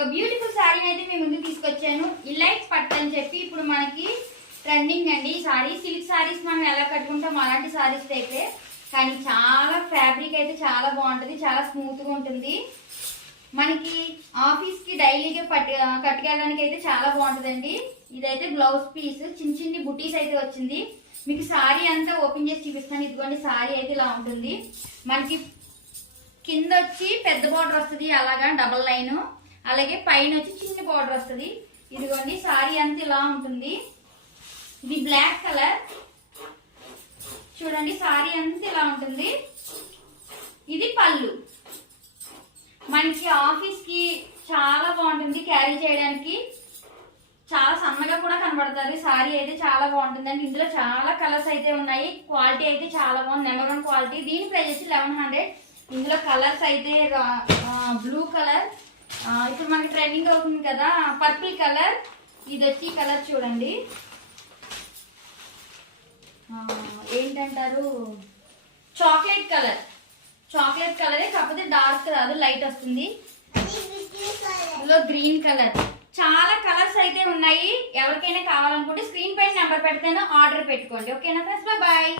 ఒక బ్యూటిఫుల్ శారీ అయితే మీ ముందు తీసుకొచ్చాను. ఇలైట్ పట్టు అని చెప్పి ఇప్పుడు మనకి ట్రెండింగ్ అండి ఈ సారీ. సిల్క్ సారీస్ మనం ఎలా కట్టుకుంటాం అలాంటి సారీస్ అయితే, కానీ చాలా ఫ్యాబ్రిక్ అయితే చాలా బాగుంటుంది, చాలా స్మూత్ గా ఉంటుంది. మనకి ఆఫీస్ కి డైలీగా కట్టుకెళ్ళడానికి అయితే చాలా బాగుంటుందండి. ఇదైతే బ్లౌజ్ పీస్ చిన్న చిన్ని బుటీస్ అయితే వచ్చింది. మీకు సారీ అంతా ఓపెన్ చేసి చూపిస్తాను. ఇదిగోండి సారీ అయితే ఇలా ఉంటుంది. మనకి కింద వచ్చి పెద్ద బార్డర్ వస్తుంది అలాగా డబల్ లైన్, అలాగే పైన వచ్చి చిన్న బార్డర్ వస్తుంది. ఇదిగోండి సారీ అంతా ఇలా ఉంటుంది. ఇది బ్లాక్ కలర్ చూడండి, సారీ అంతా ఇలా ఉంటుంది. ఇది పళ్ళు. మనకి ఆఫీస్ కి చాలా బాగుంటుంది క్యారీ చేయడానికి, చాలా సన్నగా కూడా కనబడుతుంది. సారీ అయితే చాలా బాగుంటుందండి. ఇందులో చాలా కలర్స్ అయితే ఉన్నాయి. క్వాలిటీ అయితే చాలా బాగుంది, నెంబర్ 1 క్వాలిటీ. దీని ప్రైస్ వచ్చి 1100. ఇందులో కలర్స్ అయితే బ్లూ కలర్, ఇప్పుడు మనకి ట్రెండింగ్ అవుతుంది కదా పర్పుల్ కలర్. ఇది వచ్చి కలర్ చూడండి, ఏంటంటారు చాక్లెట్ కలర్. చాక్లెట్ కలరే కాకపోతే డార్క్ రాదు, లైట్ వస్తుంది. ఇందులో గ్రీన్ కలర్. చాలా కలర్స్ అయితే ఉన్నాయి. ఎవరికైనా కావాలనుకుంటే స్క్రీన్ పైన నెంబర్ పెడితేనే ఆర్డర్ పెట్టుకోండి. ఓకేనా ఫ్రెండ్స్, బాయ్ బాయ్.